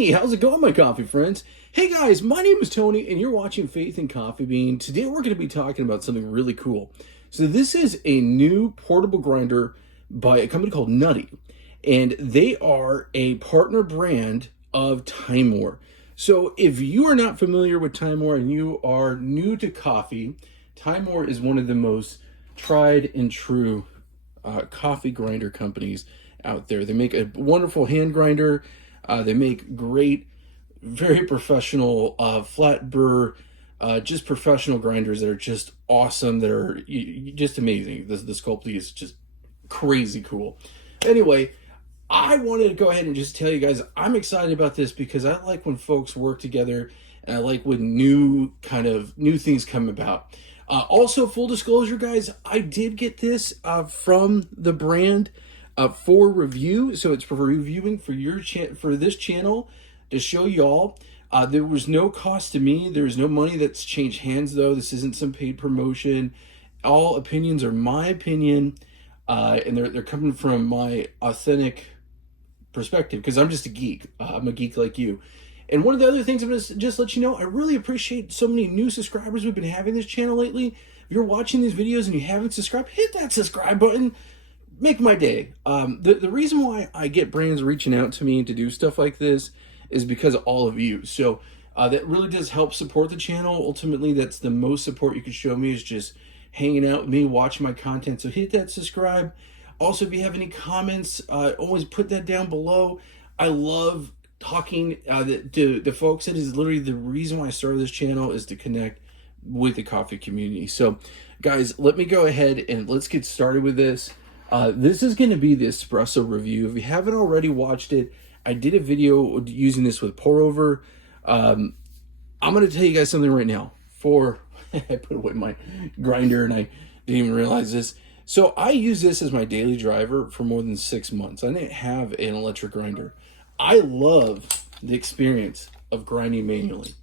Hey, how's it going, my coffee friends? Hey guys, my name is Tony, and you're watching Faith in Coffee Bean. Today we're going to be talking about something really cool. So this is a new portable grinder by a company called Nuttii, and they are a partner brand of TIMEMORE. So if you are not familiar with TIMEMORE and you are new to coffee, TIMEMORE is one of the most tried and true coffee grinder companies out there. They make a wonderful hand grinder. They make great, very professional flat burr, just professional grinders that are just awesome, that are just amazing. The Sculpey is just crazy cool. Anyway, I wanted to go ahead and just tell you guys I'm excited about this because I like when folks work together, and I like when new things come about. Also, full disclosure, guys, I did get this from the brand for review, so it's for reviewing for for this channel to show y'all. There was no cost to me. There's no money that's changed hands, though. This isn't some paid promotion. All opinions are my opinion, and they're coming from my authentic perspective because I'm just a geek. I'm a geek like you. And one of the other things I'm going to just let you know, I really appreciate so many new subscribers we've been having this channel lately. If you're watching these videos and you haven't subscribed, hit that subscribe button. Make my day. The reason why I get brands reaching out to me to do stuff like this is because of all of you. So that really does help support the channel. Ultimately, that's the most support you can show me, is just hanging out with me, watching my content. So hit that subscribe. Also, if you have any comments, always put that down below. I love talking to the folks. That is literally the reason why I started this channel, is to connect with the coffee community. So guys, let me go ahead and let's get started with this. This is going to be the espresso review. If you haven't already watched it, I did a video using this with pour over. I'm going to tell you guys something right now. I put away my grinder and I didn't even realize this. So I use this as my daily driver for more than 6 months. I didn't have an electric grinder. I love the experience of grinding manually.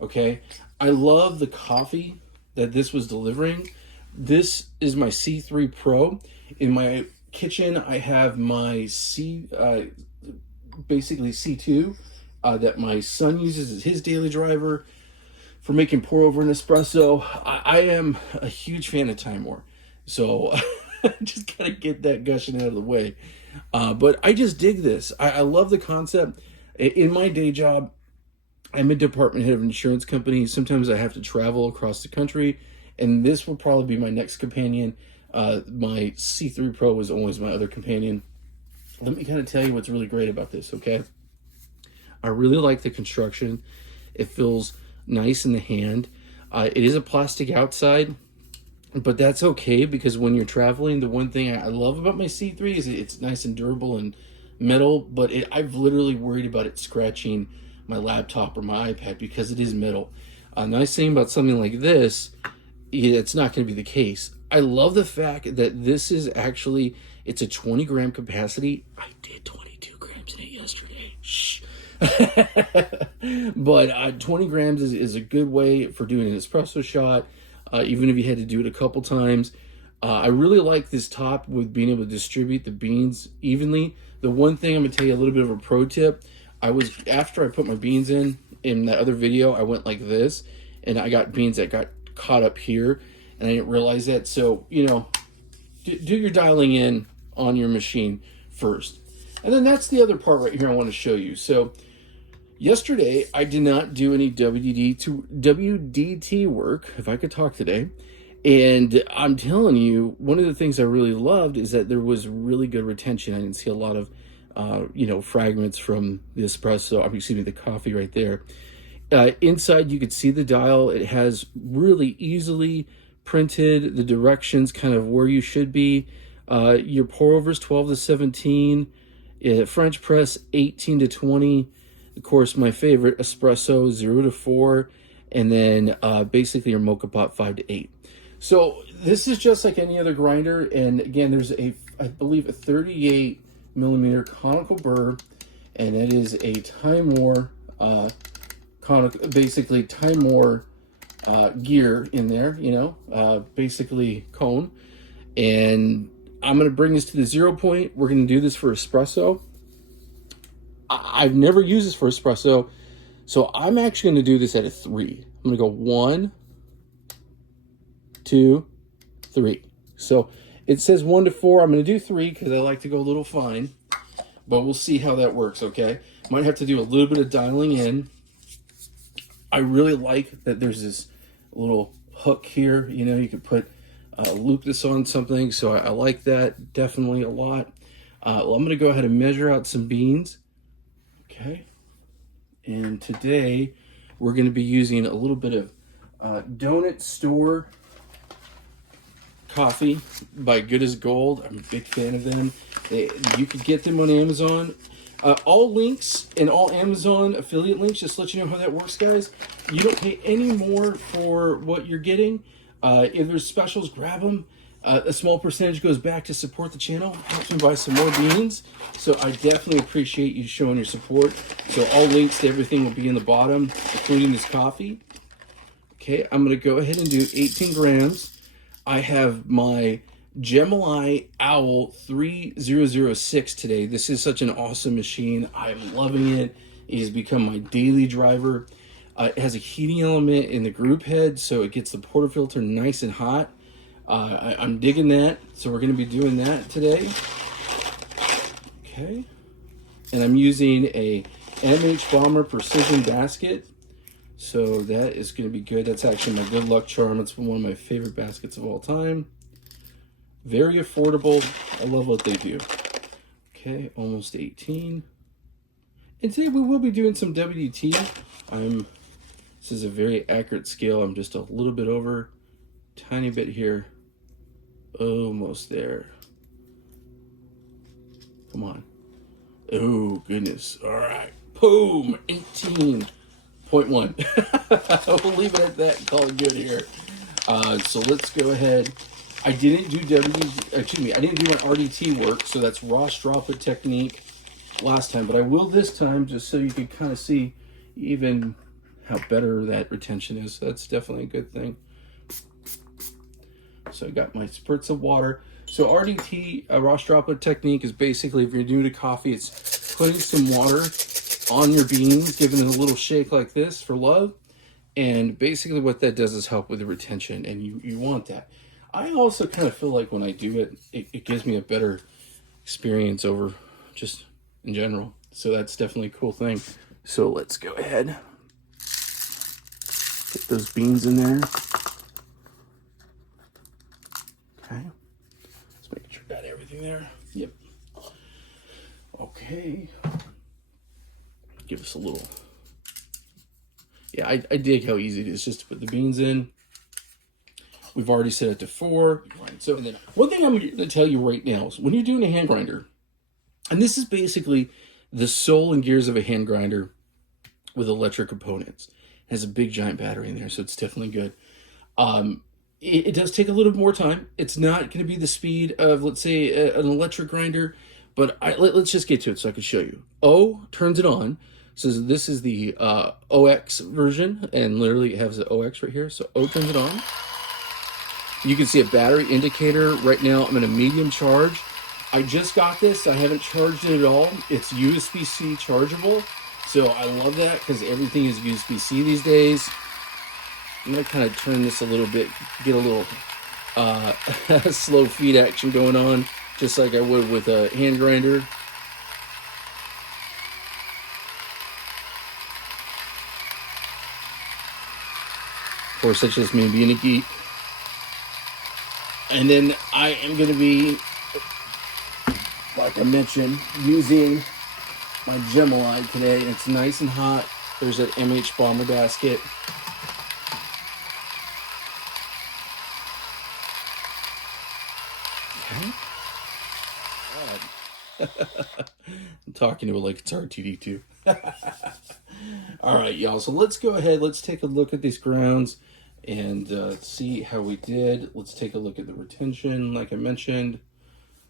Okay. I love the coffee that this was delivering. This is my C3 Pro. In my kitchen, I have my basically C2 that my son uses as his daily driver for making pour over and espresso. I am a huge fan of TIMEMORE, so I just gotta get that gushing out of the way. But I just dig this. I love the concept. In my day job, I'm a department head of an insurance company. Sometimes I have to travel across the country, and this will probably be my next companion. My C3 Pro was always my other companion. Let me kind of tell you what's really great about this, okay? I really like the construction. It feels nice in the hand. It is a plastic outside, but that's okay, because when you're traveling, the one thing I love about my C3 is it's nice and durable and metal, but I've literally worried about it scratching my laptop or my iPad because it is metal. A nice thing about something like this, it's not going to be the case. I love the fact that this is actually, it's a 20 gram capacity. I did 22 grams in it yesterday. Shh. But 20 grams is a good way for doing an espresso shot, even if you had to do it a couple times. I really like this top with being able to distribute the beans evenly. The one thing I'm going to tell you, a little bit of a pro tip, after I put my beans in that other video, I went like this, and I got beans that got caught up here, and I didn't realize that. So, you know, do your dialing in on your machine first. And then that's the other part right here I want to show you. So yesterday, I did not do any WDT work, if I could talk today. And I'm telling you, one of the things I really loved is that there was really good retention. I didn't see a lot of, fragments from the espresso, the coffee right there. Inside, you could see the dial. It has really easily printed the directions, kind of where you should be. Your pour overs 12 to 17, French press 18 to 20. Of course, my favorite, espresso 0 to 4, and then basically your Moka pot 5 to 8. So this is just like any other grinder, and again, there's I believe a 38 millimeter Conical Burr, and it is a TIMEMORE basically TIMEMORE gear in there, basically cone. And I'm going to bring this to the 0 point. We're going to do this for espresso. I've never used this for espresso, so I'm actually going to do this at a 3. I'm going to go 1, 2, 3. So it says 1 to 4. I'm going to do 3 because I like to go a little fine, but we'll see how that works, okay? Might have to do a little bit of dialing in. I really like that there's this little hook here. You know, you could put loop this on something, so I like that definitely a lot. Well, I'm going to go ahead and measure out some beans. Okay. And today we're going to be using a little bit of Donut Store coffee by Good as Gold. I'm a big fan of them. You can get them on Amazon. All links and all Amazon affiliate links, just to let you know how that works, guys. You don't pay any more for what you're getting. If there's specials, grab them. A small percentage goes back to support the channel, helps me buy some more beans. So I definitely appreciate you showing your support. So all links to everything will be in the bottom, including this coffee. Okay, I'm going to go ahead and do 18 grams. I have my Gemini Owl 3006 today. This is such an awesome machine. I'm loving it. It has become my daily driver. It has a heating element in the group head, so it gets the portafilter nice and hot. I'm digging that, so we're going to be doing that today. Okay. And I'm using a MH Bomber Precision basket, so that is going to be good. That's actually my good luck charm. It's one of my favorite baskets of all time. Very affordable. I love what they do. Okay, almost 18. And today we will be doing some WDT. This is a very accurate scale. I'm just a little bit over, tiny bit here. Almost there. Come on. Oh, goodness. All right. Boom. 18.1. We'll leave it at that and call it good here. So let's go ahead. I didn't do I didn't do my RDT work, so that's Ross droplet technique last time, but I will this time just so you can kind of see even how better that retention is. So that's definitely a good thing. So I got my spurts of water. So RDT, Ross droplet technique, is basically, if you're new to coffee, it's putting some water on your beans, giving it a little shake like this for love. And basically what that does is help with the retention, and you want that. I also kind of feel like when I do it, it gives me a better experience over just in general. So that's definitely a cool thing. So let's go ahead. Get those beans in there. Okay. Let's make sure I got everything there. Yep. Okay. Give us a little. Yeah, I dig how easy it is just to put the beans in. We've already set it to 4. So and then one thing I'm going to tell you right now is when you're doing a hand grinder, and this is basically the soul and gears of a hand grinder with electric components. It has a big giant battery in there, so it's definitely good. It does take a little more time. It's not going to be the speed of, let's say, an electric grinder, but let's just get to it so I can show you. O turns it on. So this is the OX version, and literally it has the OX right here. So O turns it on. You can see a battery indicator. Right now I'm in a medium charge. I just got this. I haven't charged it at all. It's USB-C chargeable. So I love that because everything is USB-C these days. I'm going to kind of turn this a little bit, get a little slow feed action going on, just like I would with a hand grinder. Of course, that's just me being a geek. And then I am going to be, like I mentioned, using my Gemini today. It's nice and hot. There's that MH Bomber basket. Okay. I'm talking to it like it's RTD2. All right, y'all. So let's go ahead. Let's take a look at these grounds and see how we did. Let's take a look at the retention, like I mentioned.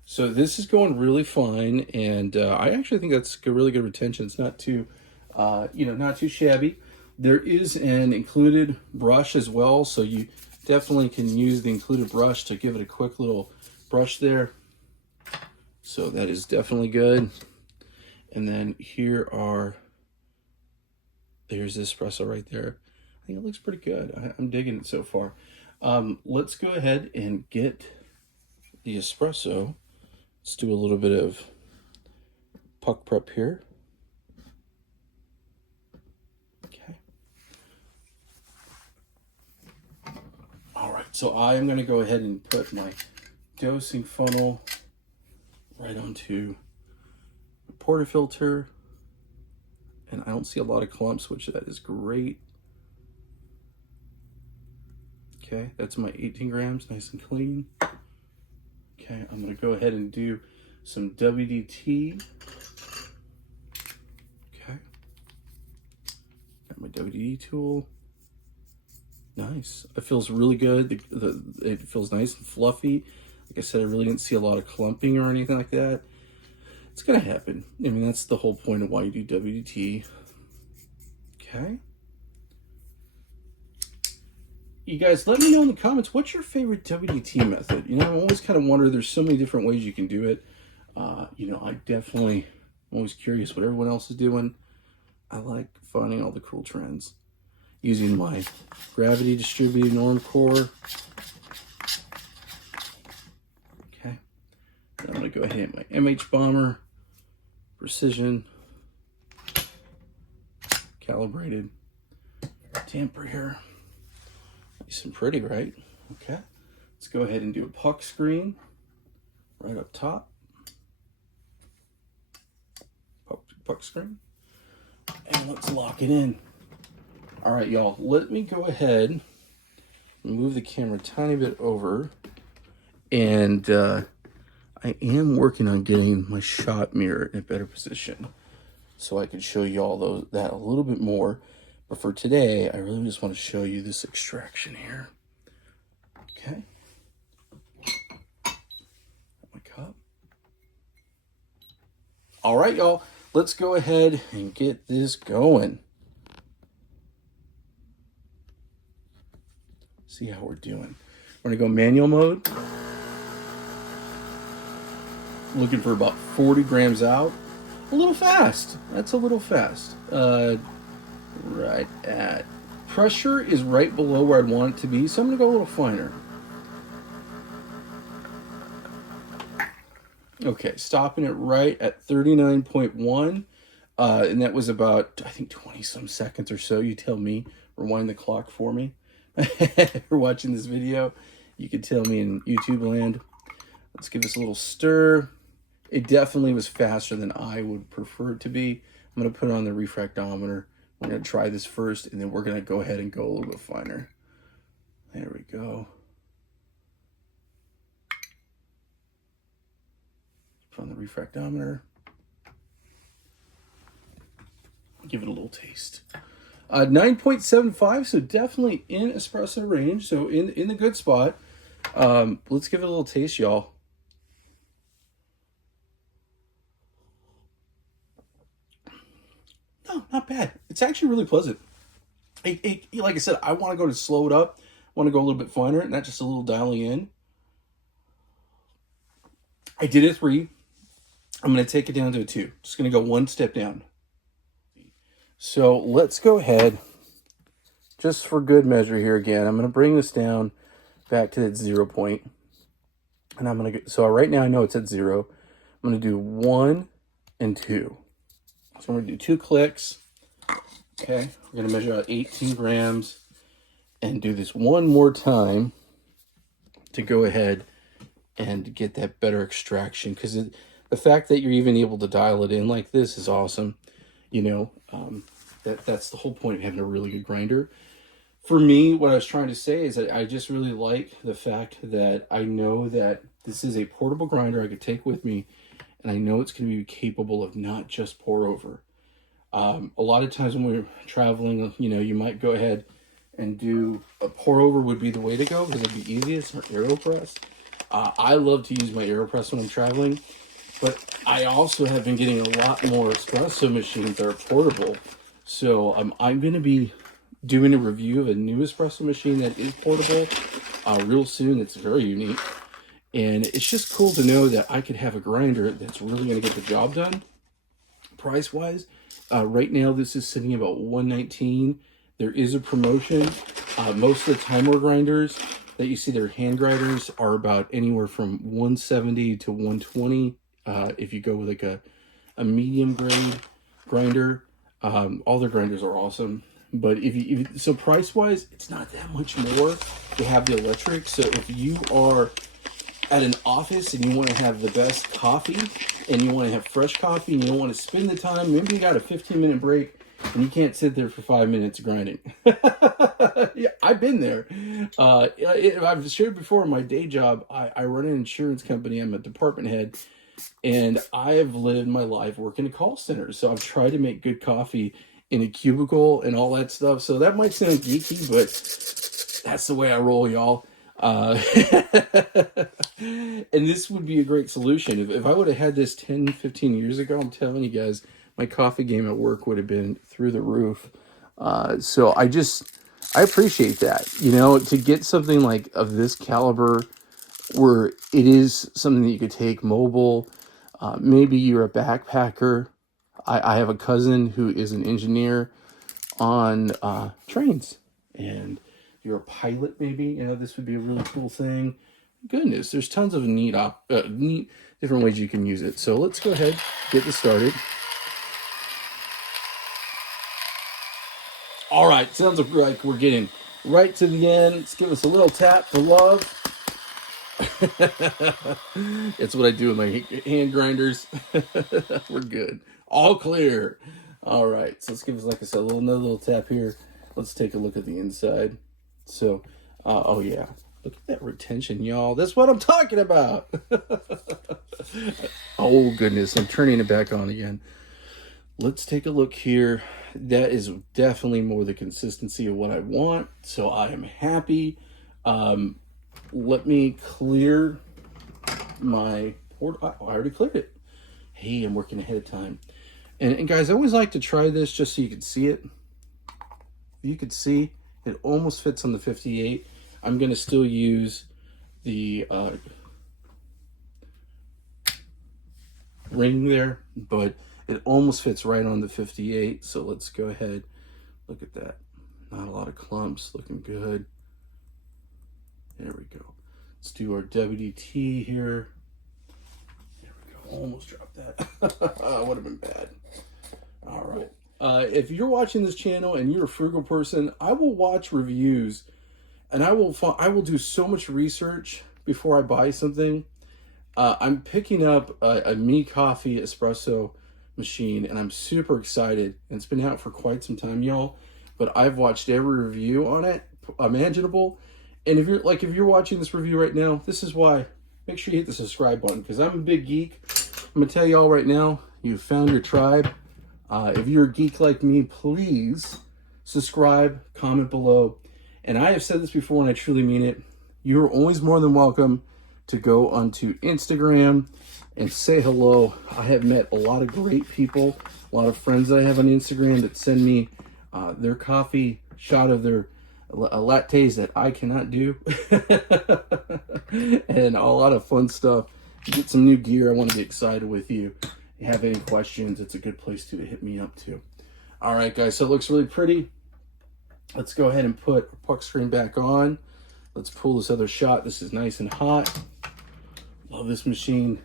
So this is going really fine, and I actually think that's a really good retention. It's not too, not too shabby. There is an included brush as well, so you definitely can use the included brush to give it a quick little brush there. So that is definitely good. And then there's the espresso right there. I think it looks pretty good. I'm digging it so far. Let's go ahead and get the espresso. Let's do a little bit of puck prep here. Okay. All right, so I am going to go ahead and put my dosing funnel right onto the portafilter. And I don't see a lot of clumps, which that is great. Okay, that's my 18 grams, nice and clean. Okay, I'm gonna go ahead and do some WDT. Okay, got my WDT tool. Nice, it feels really good. It feels nice and fluffy. Like I said, I really didn't see a lot of clumping or anything like that. It's gonna happen. I mean, that's the whole point of why you do WDT. Okay. You guys, let me know in the comments, what's your favorite WDT method? You know, I always kind of wonder, there's so many different ways you can do it. You know, I'm always curious what everyone else is doing. I like finding all the cool trends. Using my gravity distributed norm core. Okay. Then I'm gonna go ahead and my MH bomber, precision, calibrated, tamper here. Nice and pretty, right? Okay. Let's go ahead and do a puck screen right up top. Puck screen. And let's lock it in. All right, y'all, let me go ahead and move the camera a tiny bit over. And I am working on getting my shot mirror in a better position so I can show you all that a little bit more. But for today, I really just want to show you this extraction here. Okay. My cup. All right, y'all, let's go ahead and get this going. See how we're doing. We're gonna go manual mode. Looking for about 40 grams out. A little fast. That's a little fast. Right at pressure is right below where I'd want it to be, so I'm gonna go a little finer. Okay, stopping it right at 39.1, and that was about, I think, 20 some seconds or so. You tell me. Rewind the clock for me. If you're watching this video, you can tell me in YouTube land. Let's give this a little stir. It definitely was faster than I would prefer it to be. I'm going to put it on the refractometer. We're going to try this first, and then we're going to go ahead and go a little bit finer. There we go. Put on the refractometer. Give it a little taste. 9.75, so definitely in espresso range, so in the good spot. Let's give it a little taste, y'all. No, not bad. It's actually really pleasant. Like I said, I want to go to slow it up. I want to go a little bit finer, not just a little dialing in. I did a 3. I'm going to take it down to a 2. Just going to go one step down. So let's go ahead, just for good measure here again, I'm going to bring this down back to that 0 point. And I'm going to so right now I know it's at 0. I'm going to do 1 and 2. So I'm going to do 2 clicks. Okay, we're going to measure out 18 grams and do this one more time to go ahead and get that better extraction. Because the fact that you're even able to dial it in like this is awesome. You know, that's the whole point of having a really good grinder. For me, what I was trying to say is that I just really like the fact that I know that this is a portable grinder I could take with me, and I know it's going to be capable of not just pour over. A lot of times when we're traveling, you know, you might go ahead and do a pour over would be the way to go because it'd be easiest, or AeroPress. I love to use my AeroPress when I'm traveling, but I also have been getting a lot more espresso machines that are portable. So I'm going to be doing a review of a new espresso machine that is portable real soon. It's very unique. And it's just cool to know that I could have a grinder that's really going to get the job done. price wise, right now this is sitting about $119. There is a promotion. Most of the TIMEMORE grinders that you see, their hand grinders, are about anywhere from $170 to $120. If you go with like a medium grade grinder, all their grinders are awesome. But so price wise, it's not that much more to have the electric. So if you are at an office and you want to have the best coffee, and you want to have fresh coffee, and you don't want to spend the time, maybe you got a 15-minute break and you can't sit there for 5 minutes grinding. Yeah, I've been there. I've shared before, in my day job, I run an insurance company. I'm a department head, and I have lived my life working at call centers. So I've tried to make good coffee in a cubicle and all that stuff. So that might sound geeky, but that's the way I roll, y'all. And this would be a great solution. If I would have had this 10, 15 years ago, I'm telling you guys, my coffee game at work would have been through the roof. So I appreciate that, to get something like of this caliber, where it is something that you could take mobile. Maybe you're a backpacker. I have a cousin who is an engineer on trains, and you're a pilot, maybe, this would be a really cool thing. Goodness, there's tons of neat different ways you can use it. So let's go ahead, get this started. All right, sounds like we're getting right to the end. Let's give us a little tap for love. That's what I do with my hand grinders. We're good. All clear. All right, so let's give us, like I said, another little tap here. Let's take a look at the inside. So, oh yeah, look at that retention, y'all. That's what I'm talking about. Oh goodness, I'm turning it back on again. Let's take a look here. That is definitely more the consistency of what I want. So I am happy. Let me clear my port. I already cleared it. Hey, I'm working ahead of time. And guys, I always like to try this just so you can see it. You could see it almost fits on the 58. I'm going to still use the ring there, but it almost fits right on the 58. So let's go ahead. Look at that. Not a lot of clumps. Looking good. There we go. Let's do our WDT here. There we go. Almost dropped that. Would have been bad. All right. If you're watching this channel and you're a frugal person, I will watch reviews, and I will do so much research before I buy something. I'm picking up a Me Coffee espresso machine, and I'm super excited. And it's been out for quite some time, y'all. But I've watched every review on it imaginable. And if you're watching this review right now, this is why. Make sure you hit the subscribe button, because I'm a big geek. I'm gonna tell y'all right now, you've found your tribe. If you're a geek like me, please subscribe, comment below. And I have said this before, and I truly mean it. You're always more than welcome to go onto Instagram and say hello. I have met a lot of great people, a lot of friends that I have on Instagram that send me their coffee shot of their lattes that I cannot do. And a lot of fun stuff. Get some new gear. I want to get excited with you. If you have any questions, it's a good place to hit me up too. All right, guys, so it looks really pretty. Let's go ahead and put our puck screen back on. Let's pull this other shot. This is nice and hot. Love this machine.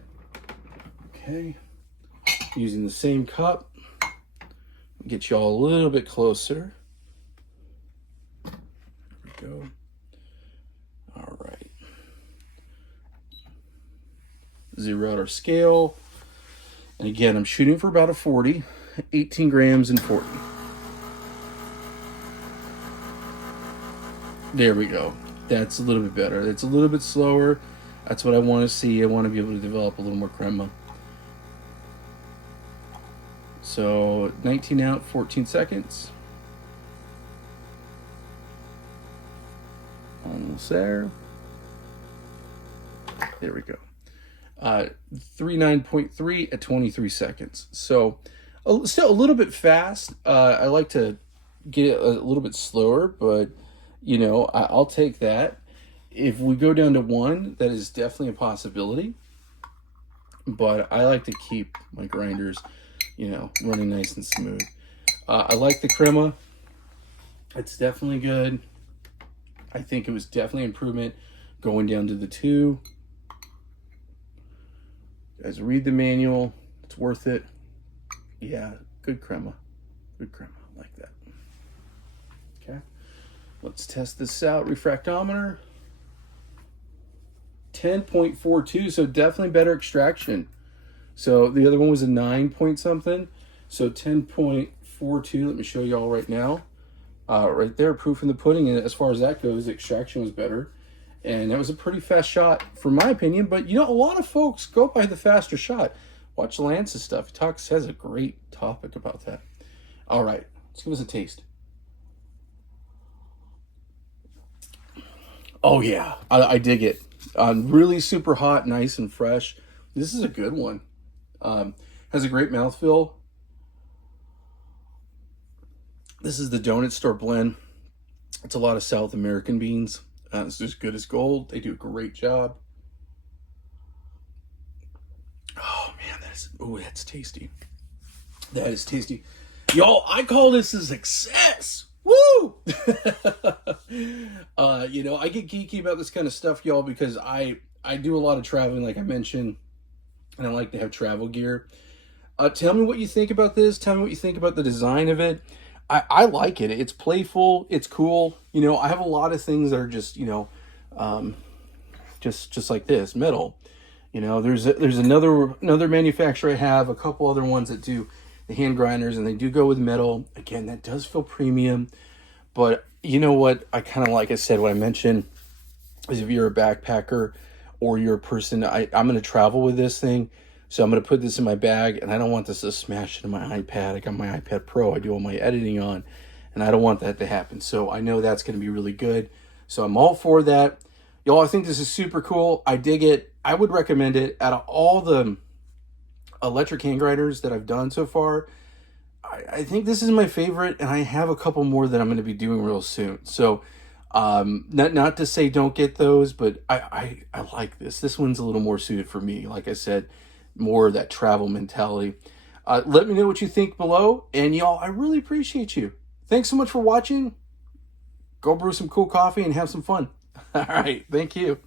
Okay, using the same cup. Get y'all a little bit closer. There we go. All right. Zero out our scale. And again, I'm shooting for about a 40, 18 grams and 40. There we go. That's a little bit better. That's a little bit slower. That's what I want to see. I want to be able to develop a little more crema. So 19 out, 14 seconds. Almost there. There we go. 39.3 at 23 seconds. So still a little bit fast. I like to get it a little bit slower, but I'll take that. If we go down to 1, that is definitely a possibility. But I like to keep my grinders you know, running nice and smooth. I like the crema. It's definitely good. I think it was definitely an improvement going down to the 2. Guys, read the manual. It's worth it. Yeah, good crema. Good crema. I like that. Okay. Let's test this out. Refractometer. 10.42, so definitely better extraction. So the other one was a 9 point something. So 10.42. Let me show you all right now. Right there, proof in the pudding. And as far as that goes, the extraction was better. And that was a pretty fast shot, for my opinion. But, you know, a lot of folks go by the faster shot. Watch Lance's stuff. He has a great topic about that. All right, let's give us a taste. Oh, yeah, I dig it. Really super hot, nice and fresh. This is a good one. Has a great mouthfeel. This is the Donut Store blend. It's a lot of South American beans. It's as good as gold. They do a great job. Oh man, that's tasty. That is tasty. Y'all, I call this a success. Woo! You know, I get geeky about this kind of stuff, y'all, because I do a lot of traveling, like I mentioned, and I like to have travel gear. Tell me what you think about this. Tell me what you think about the design of it. I like it. It's playful. It's cool. You know, I have a lot of things that are just, you know, just like this, metal. You know, there's another manufacturer I have, a couple other ones that do the hand grinders, and they do go with metal. Again, that does feel premium. But you know what? I kind of, like I said, what I mentioned is if you're a backpacker or you're a person, I'm going to travel with this thing. So I'm going to put this in my bag, and I don't want this to smash into my iPad. I got my iPad Pro I do all my editing on, and I don't want that to happen. So I know that's going to be really good. So I'm all for that. Y'all, I think this is super cool. I dig it. I would recommend it. Out of all the electric hand grinders that I've done so far, I think this is my favorite, and I have a couple more that I'm going to be doing real soon. So not to say don't get those, but I like this. This one's a little more suited for me. Like I said, more of that travel mentality. Let me know what you think below. And y'all, I really appreciate you. Thanks so much for watching. Go brew some cool coffee and have some fun. All right. Thank you.